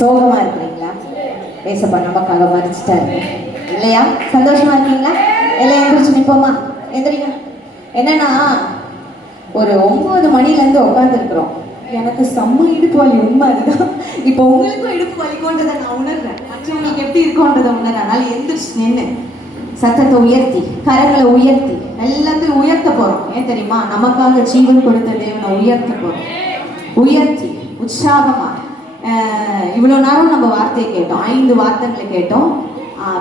சோகமா இருக்கிறீங்களா? ஏசப்பா நமக்காக மறிச்சிட்டாரு இல்லையா? சந்தோஷமா இருக்கீங்களா? எல்லாம் எந்திரிச்சு நிற்போமா? எந்திரிங்க. என்னன்னா, ஒரு 9 மணிலேருந்து உட்காந்துருக்குறோம். எனக்கு செம்ம இடுப்பு வலி, உண்மை அதுதான். இப்போ உங்களுக்கும் இடுப்பு வலிக்கோன்றதை நான் உணர்றேன், மற்றவங்களுக்கு எப்படி இருக்கோன்றதை உணர்றேன். அதனால எந்திரிச்சு நின்று சத்தத்தை உயர்த்தி, கரங்களை உயர்த்தி, எல்லாத்தையும் உயர்த்த போறோம். ஏன் தெரியுமா? நமக்காக ஜீவன் கொடுத்த தேவனை உயர்த்த போறோம். உயர்த்தி உற்சாகமா. இவ்வளோ நேரம் நம்ம வார்த்தையை கேட்டோம், 5 வார்த்தைகளை கேட்டோம்.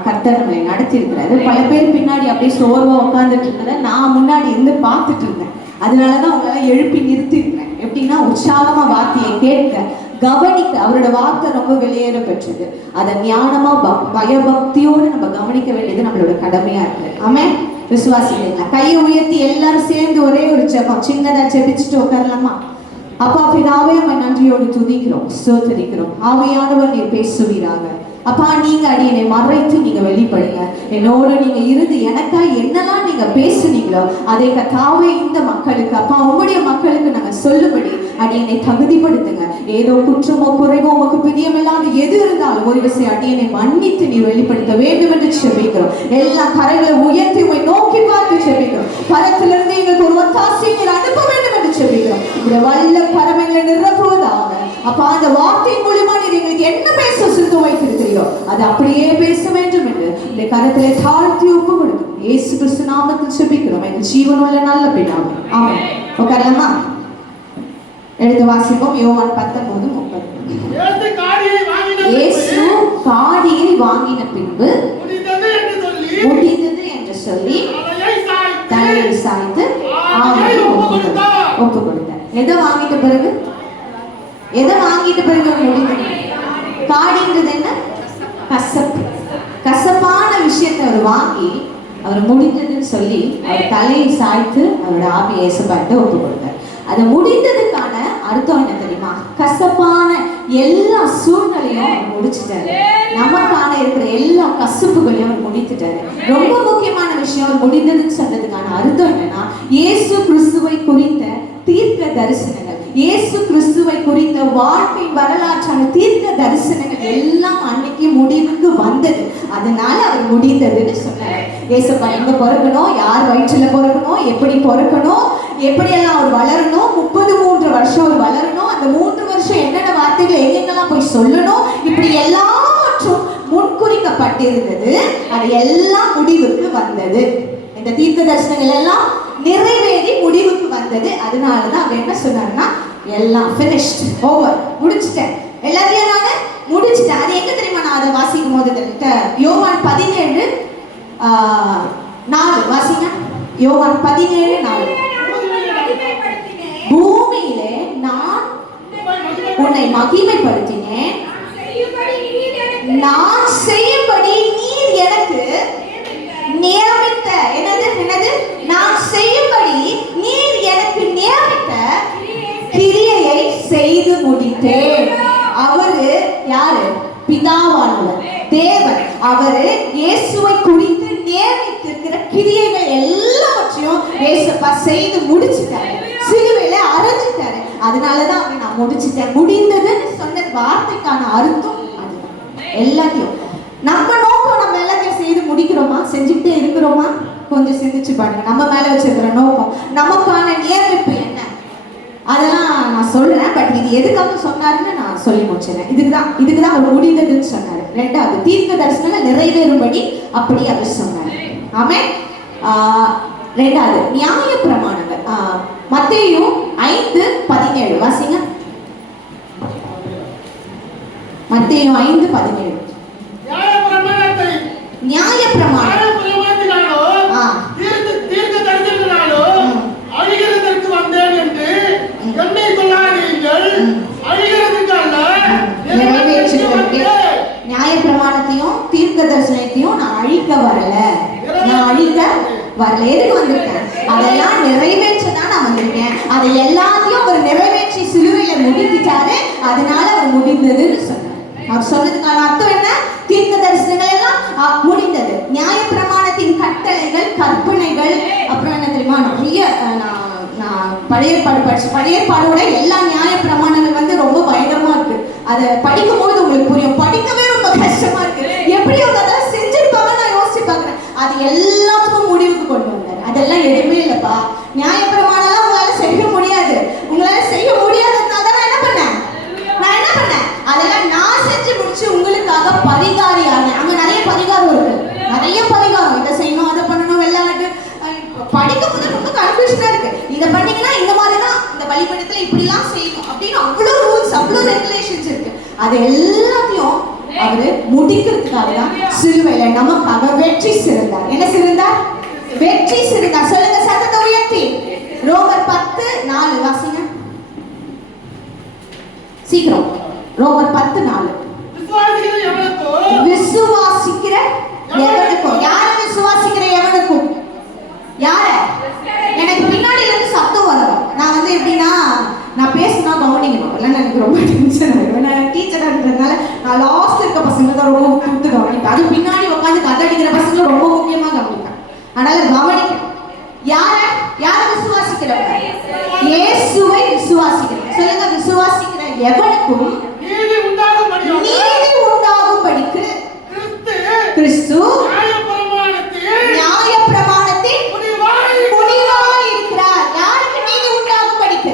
கர்த்தர் நம்மளை நடத்தி இருக்கிறாரு. பல பேர் பின்னாடி அப்படியே சோர்வா உட்காந்துட்டு இருந்ததை நான் முன்னாடி இருந்து பார்த்துட்டு இருந்தேன். அதனாலதான் உங்களால எழுப்பி நிறுத்திருக்கிறேன். எப்படின்னா, உற்சாகமா வார்த்தையை கேட்க, கவனிக்க. அவரோட வார்த்தை ரொம்ப வெளியேற பெற்றது. அதை ஞானமா பயபக்தியோடு நம்ம கவனிக்க வேண்டியது நம்மளோட கடமையா இருக்கு. ஆமென். விசுவாசிங்களா? கையை உயர்த்தி எல்லாரும் சேர்ந்து ஒரே ஒரு ஜெபம் சின்னதா ஜெபிச்சுட்டு உட்காரலாமா? அப்பா பிதாவே, அம்மை நன்றியோடு துதிக்கிறோம், ஸ்தோத்திரிக்கிறோம். ஆவியானவர் நீர் பேசுவீராக. அப்பா, நீங்க அடியனை மறைத்து நீங்க வெளிப்படுங்க. என்னோடு நீங்க இருந்து எனக்கா என்னெல்லாம் நீங்க பேசுனீங்களோ அதை கத்தாவே இந்த மக்களுக்கு, அப்பா உங்களுடைய மக்களுக்கு நாங்க சொல்லும்படி அடியனை தகுதிப்படுத்துங்க. ஏதோ குற்றமோ குறைவோ உமக்கு பிரியமில்லாத எது இருந்தாலும் ஒரு விஷயம் அடியனை மன்னித்து நீ வெளிப்படுத்த வேண்டும் என்று செபிக்கிறோம். எல்லா கரைகளை உயர்த்தி உங்களை நோக்கி பார்த்து செபிக்கிறோம். பரத்திலிருந்து எங்களுக்கு ஒரு ஒத்தாசையை நீர் அனுப்ப வேண்டும் என்று செபிக்கிறோம். இந்த வல்ல கரமைகளை நிரப்புவதாக. அப்பா, அந்த வார்த்தையின் மூலமா நீர் எங்களுக்கு என்ன பேச சிந்து வைத்திருக்கிறீரோ அது அப்படியே பேச வேண்டும் என்று இந்த கரத்திலே தாழ்த்தி ஒப்பு கொடுக்கும். இயேசு கிறிஸ்து நாமத்தில் செபிக்கிறோம் எங்கள் ஜீவனுள்ள நல்ல பிதாவே. ஆமென். உட்காரலாமா? எடுத்து வாசிப்போம். யோவான் 19:30. இயேசு காடியை வாங்கின பின்பு முடிந்தது என்று சொல்லி தலையை சாய்த்து ஆவியை ஒப்பு கொடுத்தார். எதை வாங்கிட்ட பிறகு? எதை வாங்கிட்ட பிறகு முடிந்தது? காடிங்கிறது என்ன? கசப்பு. கசப்பான விஷயத்தை அவர் வாங்கி அவர் முடிந்ததுன்னு சொல்லி அவர் தலையை சாய்த்து அவரோட ஆவியை இயேசுபாட்ட ஒப்பு கொடுத்தார். அது முடிந்ததுக்கான அர்த்தம் என்ன தெரியுமா? கசப்பான எல்லா சூழ்நிலையும் அவர் முடிச்சுட்டாரு. நமக்கான இருக்கிற எல்லா கசப்புகளையும் அவர் முடித்துட்டாரு. ரொம்ப முக்கியமான விஷயம், அவர் முடிந்ததுன்னு சொன்னதுக்கான அர்த்தம் என்னன்னா, இயேசு கிறிஸ்துவை குறித்த தீர்க்க தரிசனங்கள், இயேசு கிறிஸ்துவை குறித்த வாழ்க்கை வரலாற்றான தீர்க்க தரிசனங்கள் எல்லாம் அன்னைக்கு முடிவுக்கு வந்தது. அதனால அவர் முடிந்ததுன்னு சொன்னார். இயேசுப்பா எங்க பிறக்கணும், யார் வயிற்றுல பிறக்கணும், எப்படி பிறக்கணும், எப்படியெல்லாம் அவர் வளரணும், 33 வருஷம் அவர் வளரணும், அந்த 3 வருஷம் என்னென்ன வார்த்தைகள் எங்கெங்கெல்லாம் போய் சொல்லணும், இப்படி எல்லாவற்றும் முன்குறிக்கப்பட்டிருந்தது. அது எல்லாம் முடிவுக்கு வந்தது. இந்த தீர்க்க தரிசனங்கள் எல்லாம் நிறைவேறி முடிவுக்கு வந்தது. அதனாலதான் அவர் என்ன சொன்னாருன்னா, எல்லாம் finished, over, முடிச்சிட்டேன், எல்லாத்தையும் நான் முடிச்சிட்டேன். அது எங்க தெரியுமா? நான் அதை வாசிக்கும் போது யோவான் 17:4 வாசிங்க. யோவான் 17:4. பூமியிலே நான் உன்னை மகிமைப்படுத்தினேன், நான் செய்யும்படி நீர் எனக்கு நியமித்த என்னது நான் செய்யும்படி நீர் எனக்கு நியமித்த கிரியையை செய்து முடித்தேன். அவரு யாரு? பிதாவானவர் தேவன். அவரு இயேசுவை குறித்து நியமித்திருக்கிற கிரியைகள் எல்லாவற்றையும் இயேசுப்பா செய்து முடிச்சுட்டாரு. சிலுவையில அரைஞ்சிட்டாரு. அதனாலதான் அவரை நான் முடிச்சுட்டேன், முடிந்ததுன்னு சொன்ன வார்த்தைக்கான அர்த்தம் அதுதான். எல்லாத்தையும் நம்ம நோக்கம், நம்ம எல்லாத்தையும் செய்து முடிக்கிறோமா, செஞ்சுக்கிட்டே இருக்கிறோமா? கொஞ்சம் சிந்திச்சு பாருங்க. நம்ம மேல வச்சிருக்கிற நோக்கம், நமக்கான நியமிப்பு என்ன, அதெல்லாம் நான் சொல்றேன். பட் இது எதுக்காக சொன்னாருன்னு நான் சொல்லி முடிச்சிடறேன். இதுக்குதான் அவர் முடிந்ததுன்னு சொன்னாரு. 2வது, தீர்க்க தரிசனங்கள் நிறைவேறும்படி அப்படி அவர் சொன்னார். ஆமென். 2வது, நியாய பிரமாணங்கள். மத்தேயு 5:17 வாசிங்க. மத்தேயு 5:17. நியாய பிரமாணம் நியாய பிரமாணத்தையும் தீர்க்க தரிசனத்தையும் நான் அழிக்க வரல, எதுக்கு வந்திருக்கேன்? அதெல்லாம் நிறைவேற்றதான் நான் வந்திருக்கேன். அதை எல்லாத்தையும் அவர் நிறைவேற்றி சிலுவையில முடித்துட்டாரு. அதனால அவர் முடிந்ததுன்னு சொன்னார். அவர் சொன்னதுக்கான அர்த்தம் என்ன? தீர்க்க தரிசனங்கள் எல்லாம் முடிந்தது. நியாய பிரமாணத்தின் கட்டளைகள், கற்பனைகள், அப்புறம் என்ன தெரியுமா, நிறைய நான் பழைய ஏற்பாடு படிச்சு, பழைய ஏற்பாடோட எல்லா நியாய பிரமாணங்கள் ரொம்ப பயங்கரமா இருக்கு. அதை படிக்கும் போது உங்களுக்கு புரியும். படிக்கவே ரொம்ப கஷ்டமா இருக்கு. எப்படி அவங்க அதெல்லாம் செஞ்சிருப்பாங்கன்னு நான் யோசிச்சு பார்க்குறேன். அது எல்லாத்துக்கும் முடிவுக்கு கொண்டு வந்தார். அதெல்லாம் எதுவுமே இல்லப்பா, நியாயப்பிரமாணம்லாம் உங்களால செய்ய முடியாது. உங்களால செய்ய முடியாததுனால தான் நான் என்ன பண்ணேன், அதெல்லாம் நான் செஞ்சு முடிச்சு உங்களுக்காக பரிகாரியான. அங்க நிறைய பரிகாரம் இருக்கு, நிறைய பரிகாரம். இதை செய்யணும், அதை பண்ணணும், வெள்ளாட்டு படிக்கும் போது ரொம்ப கன்ஃபியூஷனா இருக்கு. இதை பண்ணீங்கன்னா இந்த மாதிரி தான் இந்த வழிபடத்துல இப்படிலாம் செய்யணும் அப்படின்னு அவ்வளோ ரூல்ஸ், அவ்வளோ ரெகுலேஷன்ஸ் இருக்கு. அது எல்லாத்தையும் அவரு முடிக்கிறதுக்காக தான் சிலுவையில நமக்காக வெற்றி சிறந்தார். என்ன சிறந்தார்? வெற்றி சிறந்தார். சொல்லுங்க சத்தத்தை உயர்த்தி. ரோமர் 10:4 வாசிங்க சீக்கிரம். ரோமர் 10:4. விசுவாசிக்கிற எவனுக்கும். யார விசுவாசிக்கிற எவனுக்கும்? யார? எனக்கு பின்னாடில இருந்து சத்தம் வரும். நான் வந்து எப்படின்னா, நான் பேசினா கவனிக்கணும், இல்லைன்னா எனக்கு ரொம்ப டென்ஷன் ஆகிடும். நான் டீச்சராகிறதுனால நான் லாஸ்ட் இருக்க பசங்க தான் ரொம்ப கொடுத்து கவனிப்பேன். அது பின்னாடி உட்காந்து கதை அடிக்கிற பசங்க ரொம்ப முக்கியமாக கவனிப்பேன். அதனால கவனிக்கணும். யார விசுவாசிக்கிறவங்க? இயேசுவை விசுவாசிக்கிறேன். சொல்லுங்க, விசுவாசிக்கிற எவனுக்கும் நீதி உண்டாகும்படிக்கு கிறிஸ்து நியாயப்பிரமாணத்தின் முடிவாய் இருக்கிறார். யாருக்கு நீதி உண்டாகும்படிக்கு?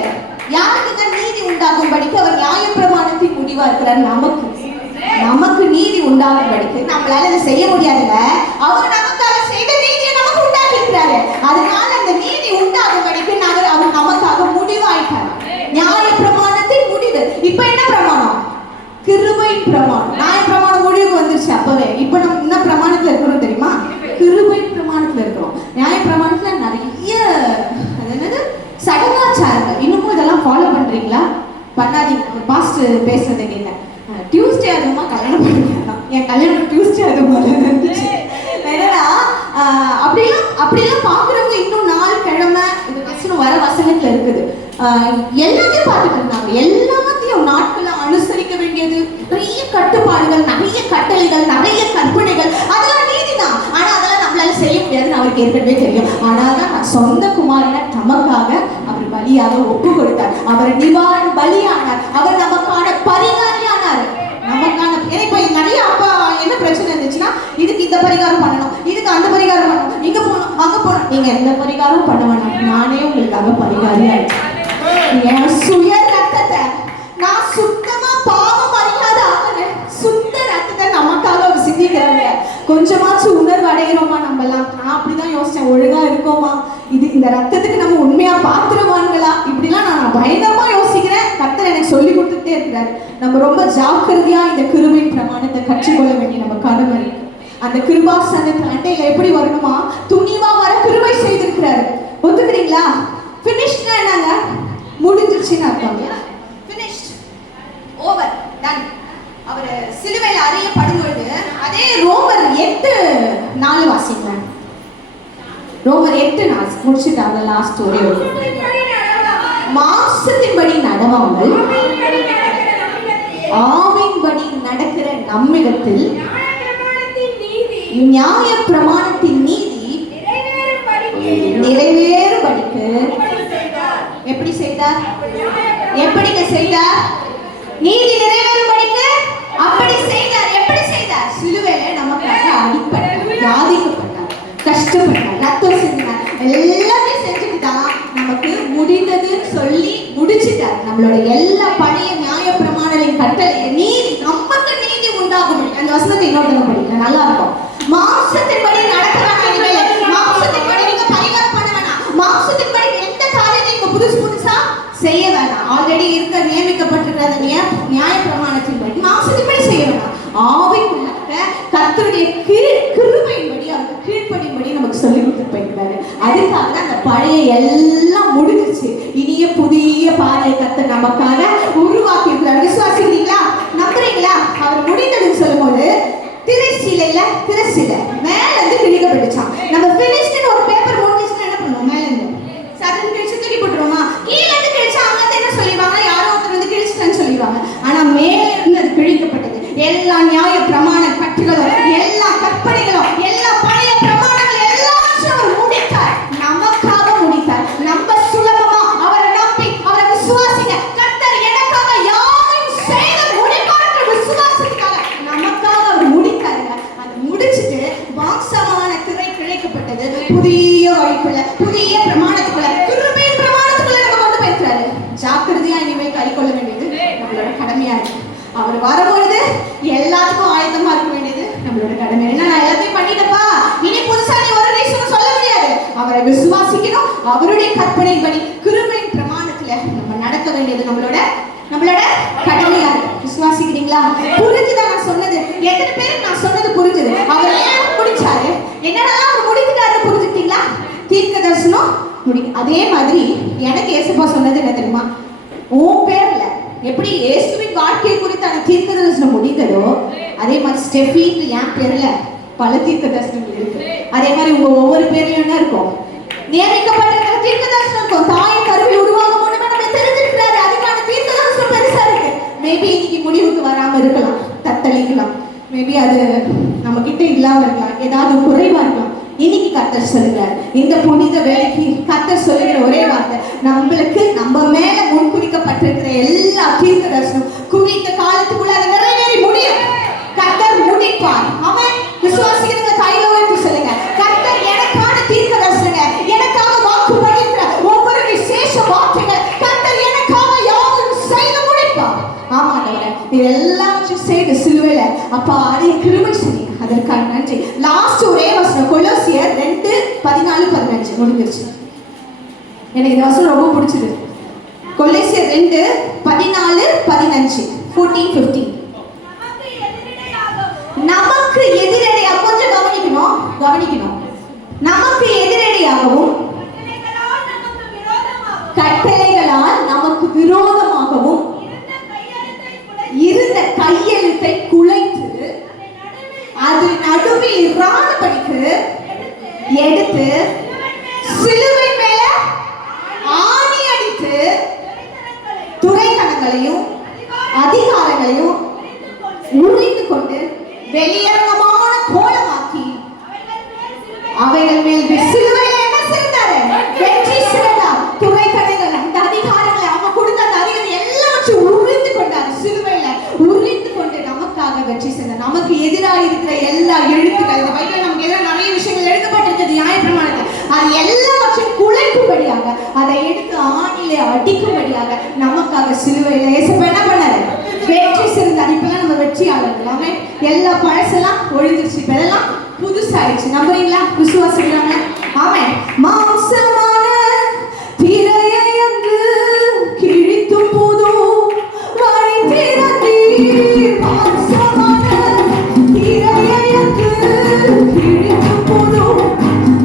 யாருக்கு நீதி உண்டாகும்படிக்கு அவர் நியாயப்பிரமாணத்தின் முடிவா இருக்கிறார். நமக்கு நீதி உண்டாகும்படிக்கு. நம்மளால அதை செய்ய முடியாதுங்க. அவர் நமக்காக செய்த நீதியை நமக்கு உண்டாக்கி இருக்கிறாரு. அதனால அந்த நீதி உண்டாகும்படிக்கு அவர் நமக்காக முடிவாயிட்டார். நியாயப்பிரமாணத்தின் முடிவு. இப்ப என்ன பிரமாணம்? கிருபை பிரமாணம். நியாய பிரமாணம் முடிவுக்கு வந்துருச்சு அப்பவே. இப்ப நம்ம என்ன பிரமாணத்துல இருக்கிறோம் தெரியுமா? கிருபை பிரமாணத்துல இருக்கிறோம். நியாய பிரமாணத்துல நிறைய என்னது சடங்காச்சாரங்கள். இன்னமும் இதெல்லாம் ஃபாலோ பண்றீங்களா? பண்ணாதீங்க. பாஸ்ட் பேசுறது கேங்க. டியூஸ்டே அதுமா கல்யாணம் பண்ணிக்கலாம். என் கல்யாணம் டியூஸ்டே அதுமா இருந்துச்சு. என்னன்னா அப்படிலாம் பாக்குறவங்க இன்னும் 4 கிழமை இது வசனம் வர வசனத்துல இருக்குது. எல்லாத்தையும் பார்த்துட்டு இருந்தாங்க. எல்லாத்தையும் நாட்களை அனுசரிக்க வேண்டியது, நிறைய கட்டுப்பாடுகள், நிறைய கட்டளைகள், நிறைய கற்பனைகள். அதெல்லாம் நீதிதான். ஆனா அதெல்லாம் நம்மளால செய்ய முடியாதுன்னு அவருக்கு ஏற்கனவே தெரியும். ஆனால்தான் சொந்த குமாரனை நமக்காக அவர் பலியாக ஒப்பு கொடுத்தார். அவர் நிவாரண பலியானார். அவர் நமக்கான பரிகாரியானார். நமக்கான இப்ப நிறைய அப்பா என்ன பிரச்சனை இருந்துச்சுன்னா, இதுக்கு இந்த பரிகாரம் பண்ணணும், இதுக்கு அந்த பரிகாரம் பண்ணணும், இங்க போகணும், அங்க போகணும். நீங்க எந்த பரிகாரம் பண்ண வேணாம். நானே உங்களுக்காக பரிகாரியா என் சுய ரத்தத்தை நான் சுத்தமா பாவம் அறியாத ஆகுறேன். சுத்த ரத்தத்தை நமக்காக சிந்திக்கிறாங்க. கொஞ்சமாச்சும் உணர்வு அடைகிறோமா நம்மலாம்? நான் அப்படிதான் யோசிச்சேன். ஒழுங்கா இருக்கோமா? இந்த ரத்தத்துக்கு நம்ம உண்மையா பாத்துருவாங்களா? இப்படிலாம் நான் பயங்கரமா யோசிக்கிறேன். கர்த்தர் எனக்கு சொல்லி கொடுத்துட்டே இருக்கிறாரு. நம்ம ரொம்ப ஜாக்கிரதையா இந்த கிருபையின் பிரமாணத்தை கற்றுக்கொள்ள வேண்டிய நம்ம கடமை. அந்த கிருபாசனத்து அண்டையில எப்படி வரணுமா? துணிவா வர கிருபை செய்திருக்கிறாரு. ஒத்துக்கிறீங்களா? ஃபினிஷ்னா என்னங்க? முடிஞ்சிருச்சுன்னு அர்த்தம். Finished, over, ton. அவர் சிலுவையில் அறையப்படும் பொழுது அதே ரோமர் 8:4 வாசிங்க. ரோமர் 8:4 முடிச்சுட்டாங்க. லாஸ்ட் ஒரே ஒரு மாம்சத்தின்படி நடவாமல் ஆவின்படி நடக்கிற நம்மிடத்தில் நியாய பிரமாணத்தின் நீதி நிறைவேறும்படிக்கு எப்படி செய்தார்? எப்படிங்க செய்தார்? நீதி நிறைவேறும்படிக்கு அப்படி செய்தார். எப்படி செய்தார்? சிலுவையில நமக்காக அடிபட்டார், பாதிக்கப்பட்டார், கஷ்டப்பட்டார், ரத்தம் சிந்தினார். எல்லாத்தையும் செஞ்சுட்டு தான் நமக்கு முடிந்ததுன்னு சொல்லி முடிச்சுட்டார். நம்மளோட எல்லா பழைய நியாய பிரமாணங்களின் கட்டளை நீதி, நமக்கு நீதி உண்டாகும். அந்த வசனத்தை இன்னொருத்தவங்க படிக்கல, நல்லா இருக்கும். மாம்சத்தின்படி நடக்க வேணாம். மாம்சத்தின்படி நீங்க பரிகாரம் பண்ண வேணாம். மாம்சத்தின்படி எந்த காரியத்தை நீங்க புதுசா செய்ய வேணாம். ஆல்ரெடி இருக்க நியமிக்கப்பட்டிருக்கிற நியாய பிரமாணத்தின்படி மாம்சத்தின்படி செய்ய வேணாம். ஆவிக்குள்ள கர்த்தருடைய கிருபையின்படி அவருக்கு கீழ்ப்படியும்படி நமக்கு சொல்லி கொடுத்து போயிருக்காரு. அதுக்காக அந்த பழைய எல்லாம் முடிஞ்சிச்சு. இனிய புதிய பாதையை கர்த்தர் நமக்காக உருவாக்கி இருக்கிறார். விசுவாசிக்கிறீங்களா? நம்புறீங்களா? அவர் முடிந்ததுன்னு சொல்லும் போது திரைச்சிலை மேல இருந்து கிழிக்கப்பட்டுச்சான். நம்ம ஃபினிஷ்ட்னு ஒரு பேப்பர் முடிஞ்சிச்சுன்னா என்ன பண்ணுவோம்? மேல இருந்து சடன் கிழிச்சு தூக்கி போட்டுருவோமா? கீழே இருந்து கிழிச்சா அங்க என்ன சொல்லிடுவாங்க? யாரோ ஒருத்தர் வந்து கிழிச்சுட்டான்னு சொல்லிடுவாங்க. ஆனா மேல இருந்து அது கிழிக்கப்பட்டது. எல்லா நியாய பிரமாண கட்டுகளும், எல்லா கற்பனைகளும், எல்லா பழைய பிரமாணங்கள் எல்லாத்தையும் அவர் முடித்தார். நமக்காக முடித்தார். நம்ம சுலபமா அவரை நம்பி அவரை விசுவாசிங்க. கர்த்தர் எனக்காக யாவையும் செய்து முடிப்பார். புதிய வழிக்குள்ள, புதிய பிரமாணத்துக்குள்ள, கிருபையின் பிரமாணத்துக்குள்ள நம்ம கொண்டு போயிருக்கிறாரு. ஜாக்கிரதையா இனிமேல் கை கொள்ள வேண்டியது நம்மளோட கடமையா இருக்கு. அவர் வரும்பொழுது எல்லாத்துக்கும் ஆயத்தமா இருக்க வேண்டியது நம்மளோட கடமை. என்ன, நான் எல்லாத்தையும் பண்ணிட்டப்பா, இனி புதுசா நீ ஒரு ரீசன் சொல்ல முடியாது. அவரை விசுவாசிக்கணும். அவருடைய கற்பனைப்படி கிருபையின் பிரமாணத்துல நம்ம நடக்க வேண்டியது நம்மளோட கடமையா இருக்கு. விசுவாசிக்கிறீங்களா? புரிஞ்சுதான் நான் சொன்னது? எத்தனை பேருக்கு நான் சொன்னது புரிஞ்சுது? அவர் ஏன் முடிச்சாரு, என்னென்னலாம் அவர் முடிக்கிறாருன்னு புரிஞ்சுட்டீங்களா? தீர்க்க தரிசனம் அதே மாதிரி எனக்கு ஏசப்பா சொன்னது என்ன தெரியுமா? உன் பேர்ல எப்படி இயேசுவின் வாழ்க்கை குறித்தான தீர்க்க தரிசனம் முடிந்ததோ, அதே மாதிரி ஸ்டெஃபின் என் பேர்ல பல தீர்க்க தரிசனங்கள் இருக்கு. அதே மாதிரி உங்க ஒவ்வொரு பேர்லயும் என்ன இருக்கும்? நியமிக்கப்பட்ட தீர்க்க தரிசனம் இருக்கும். தாயின் கருவில் உருவாகும் முன்னமே நம்ம தெரிஞ்சிருக்கிறாரு. அதுக்கான தீர்க்க தரிசனம் பெருசா இருக்கு. மேபி இன்னைக்கு முடிவுக்கு வராம இருக்கலாம், தத்தளிக்கலாம். மேபி அது நம்ம கிட்ட இல்லாம இருக்கலாம், ஏதாவது குறைவா இருக்கலாம். இன்னைக்கு கர்த்தர் சொல்லுகிறார், இந்த புனித வேலைக்கு கர்த்தர் சொல்லுகிற ஒரே வார்த்தை, நம்மளுக்கு நம்ம மேல முன்குறிக்கப்பட்டிருக்கிற எல்லா தீர்க்க தரிசனம் குறித்த காலத்துக்குள்ள அதை நிறைவேறி முடியும். கர்த்தர் முடிப்பார். அவன் விசுவாசிக்கிறவங்க கையில உயர்த்தி சொல்லுங்க, கர்த்தர் எனக்கான தீர்க்க தரிசனங்க, எனக்காக வாக்கு பண்ணிருக்கிற ஒவ்வொரு விசேஷ வார்த்தைகள் கர்த்தர் எனக்காக யாரும் செய்து முடிப்பார். ஆமாண்டவரே, இதெல்லாம் செய்து சிலுவையில அப்பா அதே கிருபை செய்யுங்க, அதற்கான நன்றி. லாஸ்ட் ஒரே வசனம் கொலோசியர் 2:14-15 முடிஞ்சிருச்சு. எனக்கு இந்த வசனம் ரொம்ப பிடிச்சது. கொலோசியர் 2:14-15 14-15. நமக்கு எதிரடையாக, கொஞ்சம் கவனிக்கணும். நமக்கு எதிரடையாகவும் கட்டளைகளால் நமக்கு விரோதமாகவும் இருந்த கையெழுத்தை குலைத்து அது நடுவில் இராதபடிக்கு எடுத்து சிலுவை மேல ஆணி அடித்து துரைத்தனங்களையும் அதிகாரங்களையும் உரிந்து கொண்டு வெளியரங்கமான கோலமாக்கி அவைகள் மேல் சிலுவையில் என்ன செய்தாரு? வெற்றி சிறந்தார். துரைத்தனங்கள், அந்த அதிகாரங்களை அவங்க கொடுத்த அந்த அதிகாரம் எல்லாவற்றையும் உரிந்து கொண்டார். சிலுவையில உரிந்து கொண்டு நமக்காக வெற்றி செய்தார். நமக்கு எதிராக இருக்கிற எல்லா எழுத்துக்கள், இந்த பைபிள்ல நமக்கு எதிராக நிறைய விஷயங்கள் எழுதப்பட்டிருக்கிறது நியாயப்பிரமாணத்தில், அது எல்லாவற்றையும் குலைக்கும்படியாக, அதை எடுத்து ஆணிலே அடிக்கும்படியாக நமக்காக சிலுவையில இயேசு என்ன பண்ணாரு? வெற்றி சிறந்தார். இப்பெல்லாம் நம்ம வெற்றியாளர்கள். அவன் எல்லா பழசெல்லாம் ஒழிஞ்சிருச்சு, இப்ப எல்லாம் புதுசாயிடுச்சு. நம்புறீங்களா? விசுவாசிக்கிறாங்க? அவன் மாம்சமான திரையை அங்கு கிழித்து போதும் வழி திறந்தீ, மாம்சமான திரையை அங்கு கிழித்து போதும்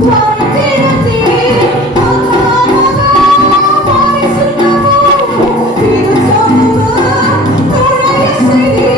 வழி திறந்தீ, பரிசுத்தமும் நுழைய செய்தீ,